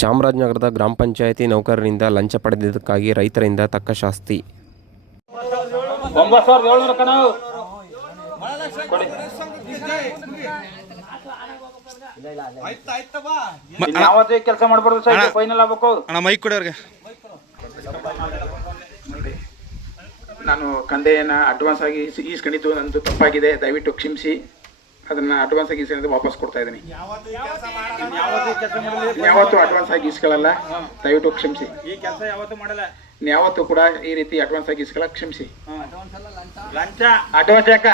ಚಾಮರಾಜನಗರದ ಗ್ರಾಮ ಪಂಚಾಯಿತಿ ನೌಕರರಿಂದ ಲಂಚ ಪಡೆದಿದ್ದಕ್ಕಾಗಿ ರೈತರಿಂದ ತಕ್ಕ ಶಾಸ್ತಿ. 9,700 ಕಣವು ಕೊಡಿ. ಯಾವತ್ತೂ ಕೆಲಸ ಮಾಡಬಾರ್ದು ಸರ್, ಫೈನಲ್ ಆಗಬೇಕು. ಮೈಕ್ ಕೊಡಿ ಅವ್ರಿಗೆ. ನಾನು ಕಂದೆಯನ್ನು ಅಡ್ವಾನ್ಸ್ ಆಗಿ ಈಸ್ಕೊಂಡಿದ್ದು ನಂದು ತಪ್ಪಾಗಿದೆ, ದಯವಿಟ್ಟು ಕ್ಷಮಿಸಿ. ಅದನ್ನ ಅಡ್ವಾನ್ಸ್ ಆಗಿ ಈಸ್ಕೊಂಡಿದ್ದು ವಾಪಸ್ ಕೊಡ್ತಾ ಇದ್ದೀನಿ. ಯಾವತ್ತೂ ಅಡ್ವಾನ್ಸ್ ಆಗಿ ಈಸ್ಕೊಳ್ಳಲ್ಲ, ದಯವಿಟ್ಟು ಕ್ಷಮಿಸಿ. ಈ ಕೆಲಸ ಯಾವತ್ತೂ ಮಾಡಲ್ಲ, ಯಾವತ್ತೂ ಕೂಡ ಈ ರೀತಿ ಅಡ್ವಾನ್ಸ್ ಆಗಿ ಈಸ್ಕೊಳ್ಳ ಕ್ಷಮಿಸಿ. ಲಂಚ ಅಡ್ವಾನ್ಸ್ ಯಾಕ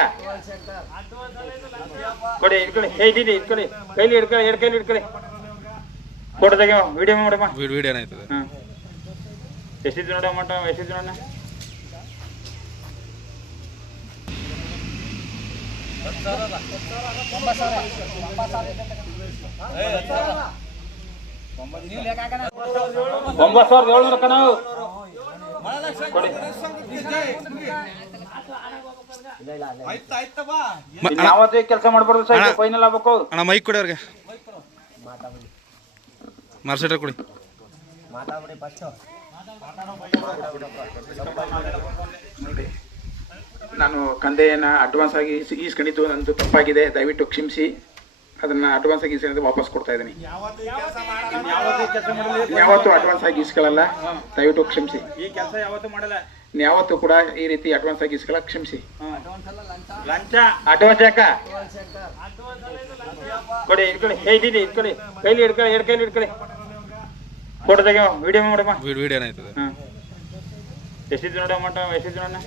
ಕೊಡಿ, ಇಟ್ಕೊಳ್ಳಿ. ಇಟ್ಕೊಳ್ಳಿ, ಕೈಲಿ ಹಿಡ್ಕೊಳ್ಳಿ, 2 ಕೈಲಿ ಹಿಡ್ಕೊಳ್ಳಿ. ಫೋಟೋ ತೆಗಿ, ವಿಡಿಯೋ ಮಾಡಮ್ಮ. ವಿಡಿಯೋ ಏನಾಯ್ತದೆ? ಎಷ್ಟಿದ್ದು ನೋಡಿ ಅಮೌಂಟ್, ಎಷ್ಟಿದ್ದು ನೋಡ. $9,700 ಕಣವು ಕೊಡಿ. ಯಾವತ್ತೂ ಕೆಲಸ ಮಾಡಬಾರ್ದು ಸರ್, ಫೈನಲ್ ಆಗಬೇಕು. ಮೈಕ್ ಕೊಡಿ ಅವ್ರಿಗೆ. ಮಾರ್ಸೆಟರ್ ಕೊಡಿ. ನಾನು ಕಂದೆಯನ್ನು ಅಡ್ವಾನ್ಸ್ ಆಗಿ ಈಸ್ಕೊಂಡಿದ್ದು ನಂದು ತಪ್ಪಾಗಿದೆ, ದಯವಿಟ್ಟು ಕ್ಷಮಿಸಿ. ಅದನ್ನ ಅಡ್ವಾನ್ಸ್ ಆಗಿ ಈಸ್ಕೊಂಡಿದ್ದು ವಾಪಸ್ ಕೊಡ್ತಾ ಇದ್ದೀನಿ. ಯಾವತ್ತೂ ಅಡ್ವಾನ್ಸ್ ಆಗಿ ಈಸ್ಕೊಳ್ಳಲ್ಲ, ದಯವಿಟ್ಟು ಕ್ಷಮಿಸಿ. ಈ ಕೆಲಸ ಯಾವತ್ತೂ ಮಾಡಲ್ಲ, ಯಾವತ್ತೂ ಕೂಡ ಈ ರೀತಿ ಅಡ್ವಾನ್ಸ್ ಆಗಿ ಈಸ್ಕೊಳ್ಳ ಕ್ಷಮಿಸಿ. ಲಂಚ ಅಡ್ವಾನ್ಸ್ ಯಾಕ ಕೊಡಿ, ಇಟ್ಕೊಳ್ಳಿ. ಇಟ್ಕೊಳ್ಳಿ, ಕೈಲಿ ಹಿಡ್ಕೊಳ್ಳಿ, 2 ಕೈಲಿ ಹಿಡ್ಕೊಳ್ಳಿ. ಫೋಟೋ ತೆಗಿ, ವಿಡಿಯೋ ಮಾಡಮ್ಮ. ವಿಡಿಯೋ ಏನಾಯ್ತದೆ? ಎಷ್ಟಿದ್ದು ನೋಡಿ ಅಮೌಂಟ್, ಎಷ್ಟಿದ್ದು ನೋಡ.